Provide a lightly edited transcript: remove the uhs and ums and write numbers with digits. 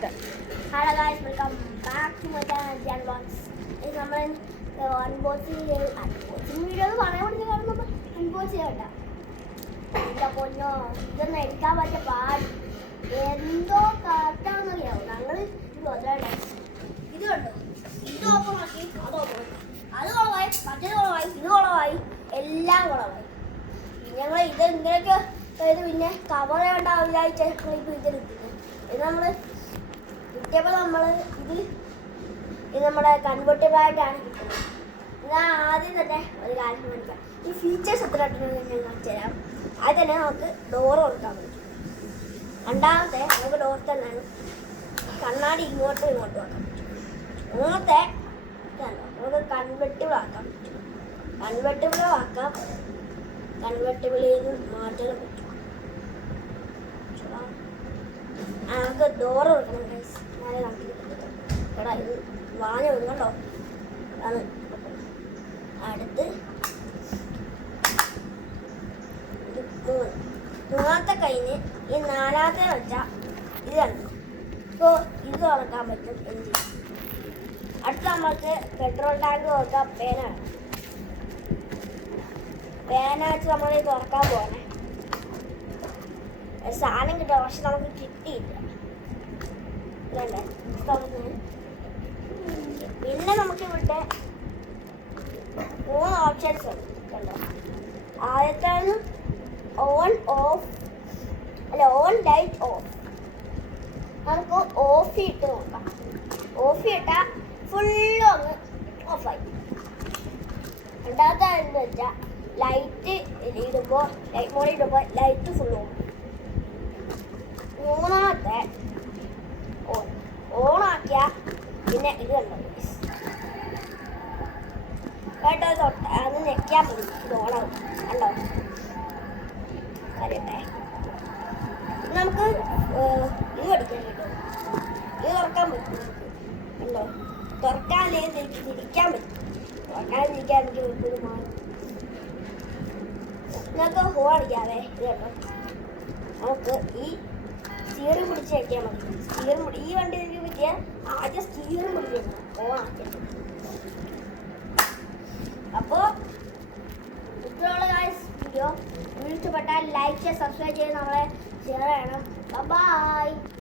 Hello guys, welcome back to my channel Jan Vlogs. ഇത് നമ്മൾ unboxing video എന്ന് പറയാൻ വേണ്ടി നമ്മൾ അൺബോക്സ് ചെയ്യണ്ട. എൻ്റെ പൊന്നോ, ഇതൊന്നും എടുക്കാൻ പറ്റിയ പാട് എന്തോ കറക്റ്റാണെന്നറിയാവും. ഞങ്ങൾ ഇത് വന്നേണ്ടേ ഇത് കണ്ടോ, ഇത് ഓപ്പണാക്കി അത് ഓപ്പണാക്കി, അത് കുളമായി, മറ്റേത് കുളമായി, ഇത് കുളമായി, എല്ലാം കുളമായി. ഞങ്ങൾ ഇത് ഇങ്ങനെയൊക്കെ പിന്നെ കവർ വേണ്ട വിചാരിച്ച ഇപ്പോൾ ഇതെടുക്കുന്നത്. ഇത് നമ്മൾ കിട്ടിയപ്പോൾ നമ്മൾ ഇത് നമ്മുടെ കൺവെർട്ടബിളായിട്ടാണ് കിട്ടുന്നത്. ഞാൻ ആദ്യം തന്നെ ഒരു കാര്യം കാണിക്കാം. ഈ ഫീച്ചേഴ്സ് എത്ര ഉണ്ടെന്ന് ഞാൻ കാണിച്ചു തരാം. അത് തന്നെ നമുക്ക് ഡോറ് കൊടുക്കാൻ പറ്റും. രണ്ടാമത്തെ നമുക്ക് ഡോർ തന്നെയാണ് കണ്ണാടി ഇങ്ങോട്ടും ആക്കാൻ പറ്റും. മൂന്നത്തെ നമുക്ക് കൺവെർട്ടബിൾ ആക്കാൻ പറ്റും. കൺവെർട്ടബിളിൽ നിന്ന് മാറ്റാൻ പറ്റും. നമുക്ക് ഡോറ് കൊടുക്കണം ഗൈസ്. നല്ല എടാ ഇത് വാങ്ങി വരുന്നുണ്ടോ ആണ്. അടുത്ത് മൂന്നാമത്തെ കഴിഞ്ഞ് ഈ നാലാമത്തെ വെച്ചാൽ ഇത് കണ്ടു. ഇപ്പോൾ ഇത് തുറക്കാൻ പറ്റും എഞ്ചിൻ. അടുത്ത നമുക്ക് പെട്രോൾ ടാങ്ക് തുറക്കാൻ പേന വെച്ച് നമ്മൾ തുറക്കാൻ പോകണേ. സാധനം കിട്ടുക, പക്ഷെ നമുക്ക് കിട്ടിയില്ല. പിന്നെ നമുക്ക് ഇവിടെ 3 ഓപ്ഷൻസ് ഉണ്ട് കണ്ടോ. ആദ്യത്തെ ഓൺ ലൈറ്റ് ഓഫ്. നമുക്ക് ഓഫ് ഇട്ട് നോക്കാം. ഓഫ് ഇട്ടാൽ ഫുള്ളും അങ്ങ് ഓഫായി. രണ്ടാമത്തെ എന്ന് വെച്ചാൽ ലൈറ്റ് ഇടുമ്പോൾ ലൈറ്റ് മോഡിൽ ഇടുമ്പോൾ ലൈറ്റ് ഫുൾ ഓഫ്. മൂന്നാമത്തെ ഓണാക്കിയാൽ പിന്നെ ഇത് കണ്ടോ കേട്ടോ, തൊട്ട് അത് ഞെക്കിയാൽ മതി, ഇത് ഓണാകും. കണ്ടോ അറിയട്ടെ. നമുക്ക് ഇത് പഠിക്കാൻ കേട്ടോ. ഇത് തുറക്കാൻ പറ്റും. കണ്ടോ, തുറക്കാനില്ലെങ്കിൽ എനിക്ക് തിരിക്കാൻ പറ്റും. തുറക്കാതിരിക്കാൻ എനിക്ക് ഇത് മാറും. നിങ്ങൾക്ക് ഹോൺ അടിക്കാതെ ഇത് കണ്ടോ, നമുക്ക് ഈ സ്റ്റീറിംഗ് പിടിച്ച് വയ്ക്കാൻ മതി. ഈ വണ്ടി എനിക്ക് പറ്റിയാൽ ആദ്യം സ്റ്റീറിംഗ് പിടിച്ച് ഓണാക്കിയത്. അപ്പോൾ ഇത്രയുള്ള വീഡിയോ ഇഷ്ടപ്പെട്ടാൽ ലൈക്ക് ചെയ്യുക, സബ്സ്ക്രൈബ് ചെയ്ത് നമ്മളെ ഷെയർ ചെയ്യണം. ബൈ.